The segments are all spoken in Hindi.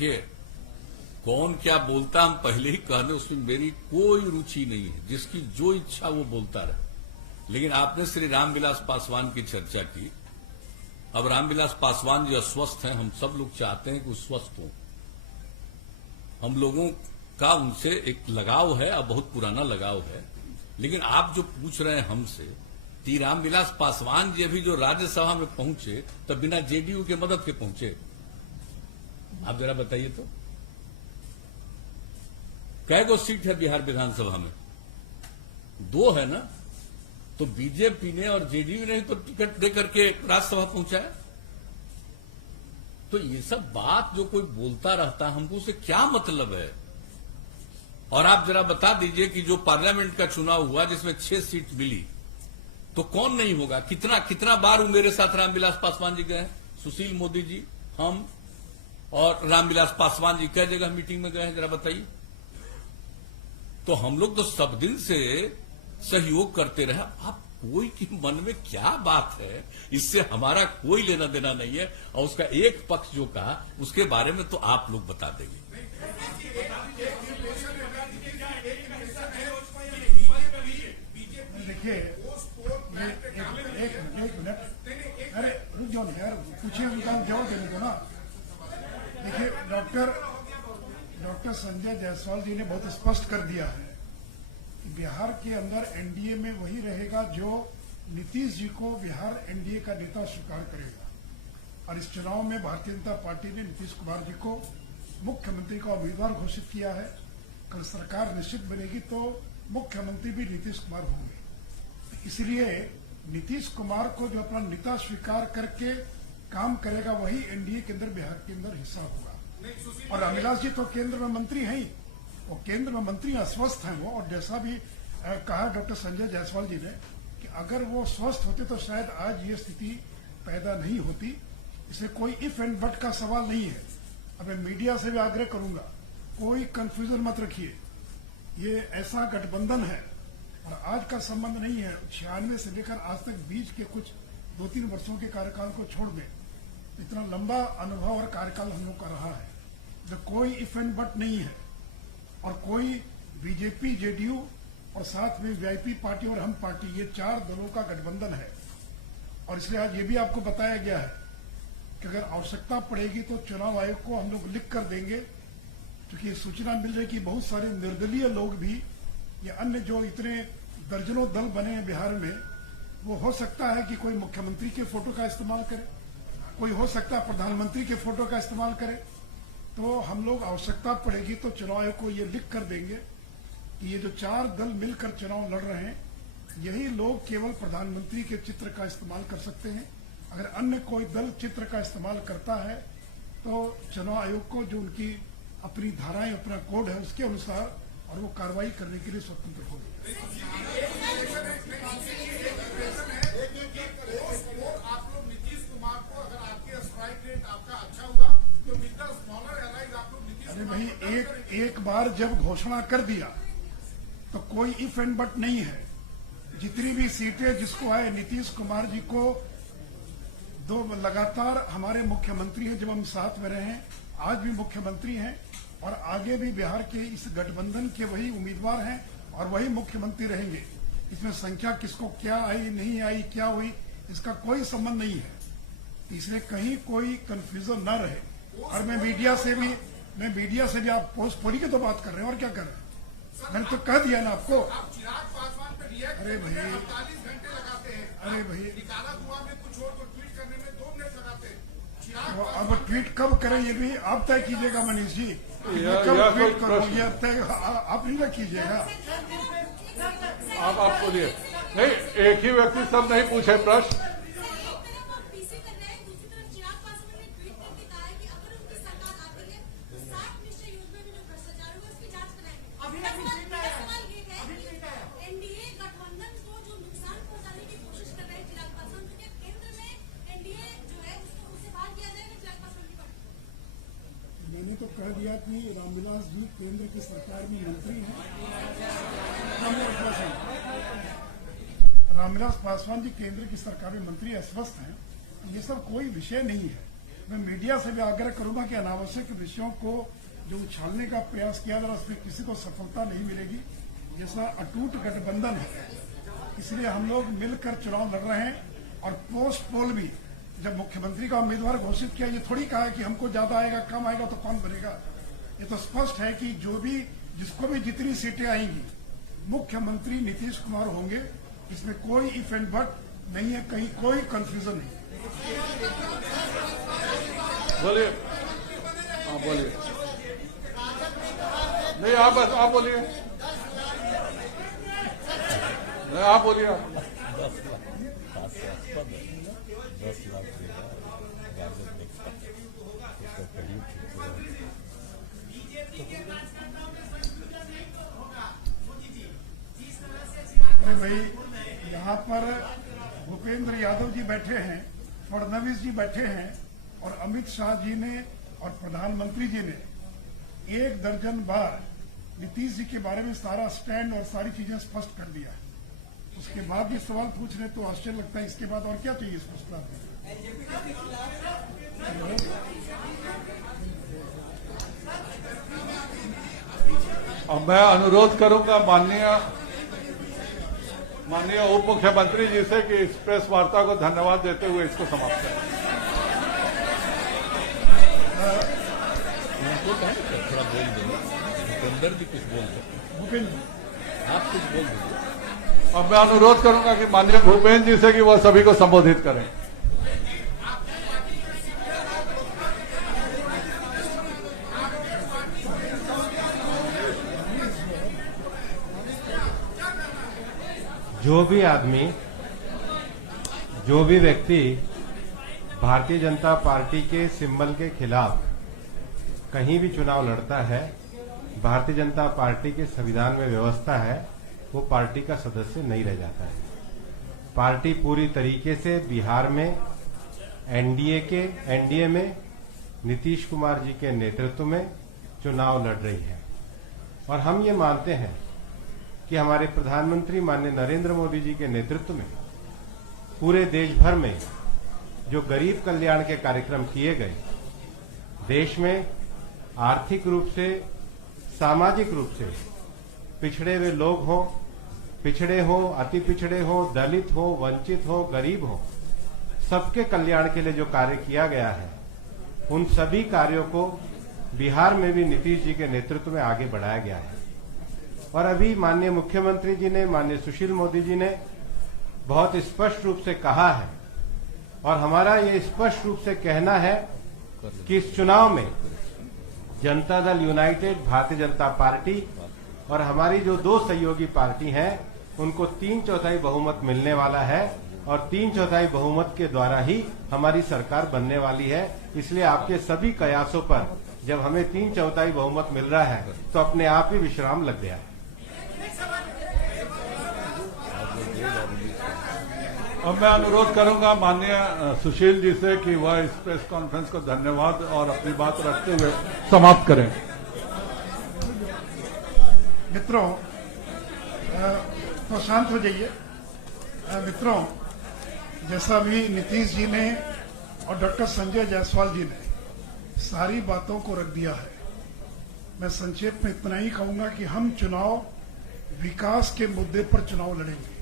देखिए, कौन क्या बोलता हम पहले ही कहने, उसमें मेरी कोई रुचि नहीं है। जिसकी जो इच्छा वो बोलता रहे। लेकिन आपने श्री रामविलास पासवान की चर्चा की। अब रामविलास पासवान जो अस्वस्थ हैं, हम सब लोग चाहते हैं कि वो स्वस्थ हों। हम लोगों का उनसे एक लगाव है, अब बहुत पुराना लगाव है। लेकिन आप जो पूछ रहे हैं हमसे, कि रामविलास पासवान जी अभी जो राज्यसभा में पहुंचे, तब बिना जेडीयू के मदद के पहुंचे। आप जरा बताइए तो, कै गो सीट है बिहार विधानसभा में? 2 है ना। तो बीजेपी ने और जेडीयू ने तो टिकट देकर के राज्यसभा पहुंचाया। तो ये सब बात जो कोई बोलता रहता है, हमको उसे क्या मतलब है? और आप जरा बता दीजिए कि जो पार्लियामेंट का चुनाव हुआ जिसमें 6 सीट मिली, तो कौन नहीं होगा? कितना बार मेरे साथ रामविलास पासवान जी गए? सुशील मोदी जी, हम और रामविलास पासवान जी कई जगह मीटिंग में गए हैं, जरा बताइए। तो हम लोग तो सब दिन से सहयोग करते रहे। आप कोई के मन में क्या बात है, इससे हमारा कोई लेना देना नहीं है। और उसका एक पक्ष जो कहा, उसके बारे में तो आप लोग बता देंगे। देखिए, एक मिनट, अरे रुक जाओ ना यार, पूछिए, उनका जवाब देने दो ना। देखिए, डॉक्टर संजय जायसवाल जी ने बहुत स्पष्ट कर दिया है कि बिहार के अंदर एनडीए में वही रहेगा जो नीतीश जी को बिहार एनडीए का नेता स्वीकार करेगा। और इस चुनाव में भारतीय जनता पार्टी ने नीतीश कुमार जी को मुख्यमंत्री का उम्मीदवार घोषित किया है। कल सरकार निश्चित बनेगी तो मुख्यमंत्री भी नीतीश कुमार होंगे। इसलिए नीतीश कुमार को जो अपना नेता स्वीकार करके काम करेगा, वही एनडीए के अंदर बिहार के अंदर हिस्सा होगा। और रामविलास जी तो केंद्र में मंत्री हैं ही, और केंद्र में मंत्री अस्वस्थ हैं वो। और जैसा भी कहा डॉक्टर संजय जायसवाल जी ने कि अगर वो स्वस्थ होते तो शायद आज ये स्थिति पैदा नहीं होती। इसमें कोई इफ एंड बट का सवाल नहीं है। अब मैं मीडिया से भी आग्रह करूंगा, कोई कंफ्यूजन मत रखिए। ये ऐसा गठबंधन है और आज का संबंध नहीं है। 96 से लेकर आज तक बीच के कुछ 2-3 वर्षों के कार्यकाल को छोड़ दें, इतना लंबा अनुभव और कार्यकाल हम लोग का रहा है। तो कोई इफ एंड बट नहीं है। और कोई बीजेपी, जेडीयू और साथ में वीआईपी पार्टी और हम पार्टी, ये 4 दलों का गठबंधन है। और इसलिए आज ये भी आपको बताया गया है कि अगर आवश्यकता पड़ेगी तो चुनाव आयोग को हम लोग लिख कर देंगे। क्योंकि सूचना मिल रही है कि बहुत सारे निर्दलीय लोग भी, या अन्य जो इतने दर्जनों दल बने हैं बिहार में, वो हो सकता है कि कोई मुख्यमंत्री के फोटो का इस्तेमाल करे, कोई हो सकता है प्रधानमंत्री के फोटो का इस्तेमाल करे। तो हम लोग आवश्यकता पड़ेगी तो चुनाव आयोग को ये लिख कर देंगे कि ये जो 4 दल मिलकर चुनाव लड़ रहे हैं, यही लोग केवल प्रधानमंत्री के चित्र का इस्तेमाल कर सकते हैं। अगर अन्य कोई दल चित्र का इस्तेमाल करता है तो चुनाव आयोग को जो उनकी अपनी धाराएं, अपना कोड है, उसके अनुसार और वो कार्रवाई करने के लिए स्वतंत्र होगी। आप लोग नीतीश कुमार को, अगर आपके स्ट्राइक रेट आपका अच्छा हुआ तो स्मॉलर एलाइज आप लोग नीतीश अरे भाई, एक बार जब घोषणा कर दिया तो कोई इफ एंड बट नहीं है। जितनी भी सीटें जिसको आए, नीतीश कुमार जी को 2 लगातार हमारे मुख्यमंत्री हैं, जब हम साथ में रहे हैं, आज भी मुख्यमंत्री हैं और आगे भी बिहार के इस गठबंधन के वही उम्मीदवार हैं और वही मुख्यमंत्री रहेंगे। इसमें संख्या किसको क्या आई, नहीं आई, क्या हुई, इसका कोई संबंध नहीं है। इसलिए कहीं कोई कंफ्यूजन न रहे। और मैं मीडिया से भी आप पोस्टपोनी की तो बात कर रहे हैं, और क्या कर रहे हैं? मैंने तो कह दिया ना आपको। चिराग पासवान पे रिएक्ट अरे भाई, 48 घंटे लगाते हैं। अरे भाई, निकाला धुआं में कुछ और तो ट्वीट करने में 2 मिनट लगाते हैं। तो अब ट्वीट कब करें ये भी आप तय कीजिएगा मनीष जी। कब ट्वीट करो ये तय आप नहीं ना कीजिएगा। आप बोलिए। नहीं, एक ही व्यक्ति सब नहीं पूछे प्रश्न। मैंने तो कह दिया कि रामविलास जी केंद्र की सरकार में मंत्री हैं। रामविलास पासवान जी केंद्र की सरकार में मंत्री अस्वस्थ हैं। ये सब कोई विषय नहीं है। मैं मीडिया से भी आग्रह करूंगा कि अनावश्यक विषयों को जो उछालने का प्रयास किया जा रहा है उसमें किसी को सफलता नहीं मिलेगी। जैसा अटूट गठबंधन है, इसलिए हम लोग मिलकर चुनाव लड़ रहे हैं। और पोस्ट पोल भी जब मुख्यमंत्री का उम्मीदवार घोषित किया, ये थोड़ी कहा कि हमको ज्यादा आएगा कम आएगा तो कौन बनेगा। ये तो स्पष्ट है कि जो भी जिसको भी जितनी सीटें आएंगी मुख्यमंत्री नीतीश कुमार होंगे। इसमें कोई इफ एंड बट नहीं है, कहीं कोई कंफ्यूजन नहीं। बोलिए। हाँ बोलिए। नहीं आप बोलिए। नहीं आप बोलिए। 10 लाख देगा राजद ने उसका करीब अरे भाई, यहाँ पर भूपेंद्र यादव जी बैठे हैं, फडणवीस जी बैठे हैं और अमित शाह जी ने और प्रधानमंत्री जी ने 1 दर्जन बार नीतीश जी के बारे में सारा स्टैंड और सारी चीजें स्पष्ट कर दिया। उसके बाद भी सवाल पूछ रहे तो आश्चर्य लगता है। इसके बाद और क्या चाहिए स्पष्टता? अब मैं अनुरोध करूंगा माननीय उप मुख्यमंत्री जी से कि इस प्रेस वार्ता को धन्यवाद देते हुए इसको समाप्त करें। थोड़ा बोल देंगे, भूपेंद्र जी कुछ बोल दो, भूपेंद्र आप कुछ बोल दीजिए। अब मैं अनुरोध करूंगा कि माननीय भूपेंद्र जी से कि वह सभी को संबोधित करें। जो भी आदमी, जो भी व्यक्ति भारतीय जनता पार्टी के सिंबल के खिलाफ कहीं भी चुनाव लड़ता है, भारतीय जनता पार्टी के संविधान में व्यवस्था है, वो पार्टी का सदस्य नहीं रह जाता है। पार्टी पूरी तरीके से बिहार में एनडीए में नीतीश कुमार जी के नेतृत्व में चुनाव लड़ रही है। और हम ये मानते हैं कि हमारे प्रधानमंत्री माननीय नरेंद्र मोदी जी के नेतृत्व में पूरे देश भर में जो गरीब कल्याण के कार्यक्रम किए गए, देश में आर्थिक रूप से, सामाजिक रूप से पिछड़े हुए लोग हों, पिछड़े हो, अति पिछड़े हो, दलित हो, वंचित हो, गरीब हो, सबके कल्याण के लिए जो कार्य किया गया है, उन सभी कार्यों को बिहार में भी नीतीश जी के नेतृत्व में आगे बढ़ाया गया है। और अभी माननीय मुख्यमंत्री जी ने, माननीय सुशील मोदी जी ने बहुत स्पष्ट रूप से कहा है और हमारा ये स्पष्ट रूप से कहना है कि इस चुनाव में जनता दल यूनाइटेड, भारतीय जनता पार्टी और हमारी जो 2 सहयोगी पार्टी हैं, उनको 3/4 बहुमत मिलने वाला है और 3/4 बहुमत के द्वारा ही हमारी सरकार बनने वाली है। इसलिए आपके सभी कयासों पर जब हमें 3/4 बहुमत मिल रहा है तो अपने आप ही विश्राम लग गया है। अब मैं अनुरोध करूंगा माननीय सुशील जी से कि वह इस प्रेस कॉन्फ्रेंस को धन्यवाद और अपनी बात रखते हुए समाप्त करें। मित्रों, तो शांत हो जाइए। मित्रों, जैसा भी नीतीश जी ने और डॉक्टर संजय जायसवाल जी ने सारी बातों को रख दिया है, मैं संक्षेप में इतना ही कहूंगा कि हम चुनाव विकास के मुद्दे पर चुनाव लड़ेंगे।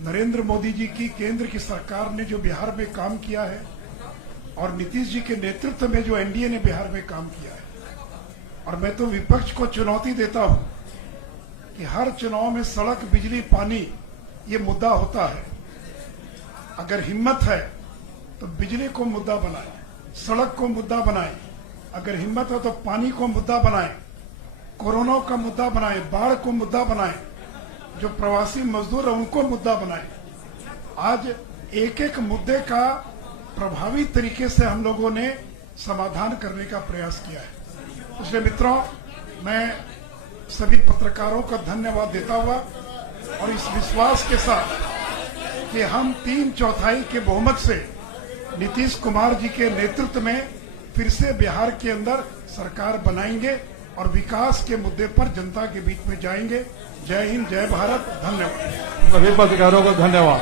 नरेंद्र मोदी जी की केंद्र की सरकार ने जो बिहार में काम किया है और नीतीश जी के नेतृत्व में जो एनडीए ने बिहार में काम किया है, और मैं तो विपक्ष को चुनौती देता हूं कि हर चुनाव में सड़क, बिजली, पानी ये मुद्दा होता है। अगर हिम्मत है तो बिजली को मुद्दा बनाए, सड़क को मुद्दा बनाए, अगर हिम्मत है तो पानी को मुद्दा बनाए, कोरोना का मुद्दा बनाए, बाढ़ को मुद्दा बनाए, जो प्रवासी मजदूर है उनको मुद्दा बनाए। आज एक एक मुद्दे का प्रभावी तरीके से हम लोगों ने समाधान करने का प्रयास किया है। इसलिए मित्रों, मैं सभी पत्रकारों का धन्यवाद देता हुआ और इस विश्वास के साथ कि हम 3/4 के बहुमत से नीतीश कुमार जी के नेतृत्व में फिर से बिहार के अंदर सरकार बनाएंगे और विकास के मुद्दे पर जनता के बीच में जाएंगे। जय हिंद, जय भारत, धन्यवाद। सभी पत्रकारों को धन्यवाद।